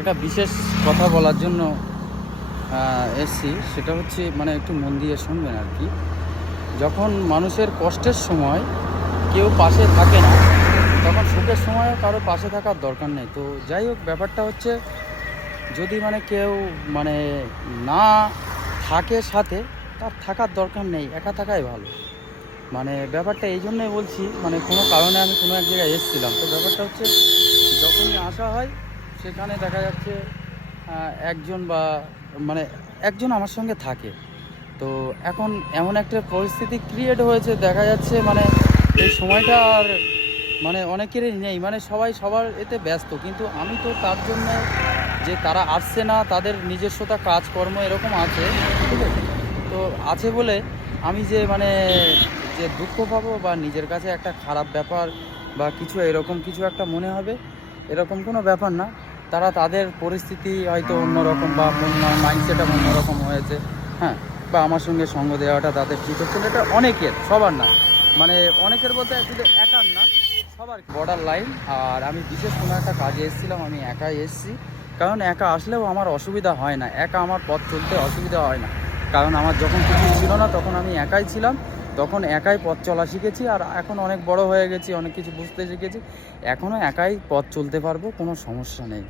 একটা বিশেষ কথা বলার জন্য এসছি। সেটা হচ্ছে মানে একটু মন দিয়ে শুনবেন আর কি। যখন মানুষের কষ্টের সময় কেউ পাশে থাকে না, তখন সুখের সময়ও কারো পাশে থাকার দরকার নেই। তো যাই হোক, ব্যাপারটা হচ্ছে যদি মানে কেউ মানে না থাকে সাথে, তার থাকার দরকার নেই, একা থাকাই ভালো। মানে ব্যাপারটা এই জন্যই বলছি, মানে কোনো কারণে আমি কোনো এক জায়গায় এসেছিলাম। তো ব্যাপারটা হচ্ছে যখনই আসা হয় সেখানে দেখা যাচ্ছে একজন বা মানে একজন আমার সঙ্গে থাকে। তো এখন এমন একটা পরিস্থিতি ক্রিয়েট হয়েছে, দেখা যাচ্ছে মানে এই সময়টা আর মানে অনেকেরই নেই, মানে সবাই সবার এতে ব্যস্ত। কিন্তু আমি তো তার জন্য যে তারা আসছে না, তাদের নিজস্বতা কাজকর্ম এরকম আছে, ঠিক আছে? তো আছে বলে আমি যে মানে যে দুঃখ পাবো বা নিজের কাছে একটা খারাপ ব্যাপার বা কিছু এরকম কিছু একটা মনে হবে, এরকম কোনো ব্যাপার না। তারা তাদের পরিস্থিতি হয়তো অন্যরকম বা মাইন্ডসেটটা অন্যরকম হয়েছে, হ্যাঁ, বা আমার সঙ্গে সঙ্গ দেওয়াটা তাদের ঠিক হচ্ছে না। এটা অনেকের, সবার না, মানে অনেকের বলতে শুধু একার না, সবার বর্ডার লাইন। আর আমি বিশেষ কোনো একটা কাজে এসেছিলাম, আমি একাই এসেছি। কারণ একা আসলেও আমার অসুবিধা হয় না, একা আমার পথ চলতে অসুবিধা হয় না। কারণ আমার যখন কিছু ছিল না তখন আমি একাই ছিলাম, তখন একাই পথ চলা শিখেছি। আর এখন অনেক বড় হয়ে গেছি, অনেক কিছু বুঝতে শিখেছি, এখনও একাই পথ চলতে পারবো, কোনো সমস্যা নেই।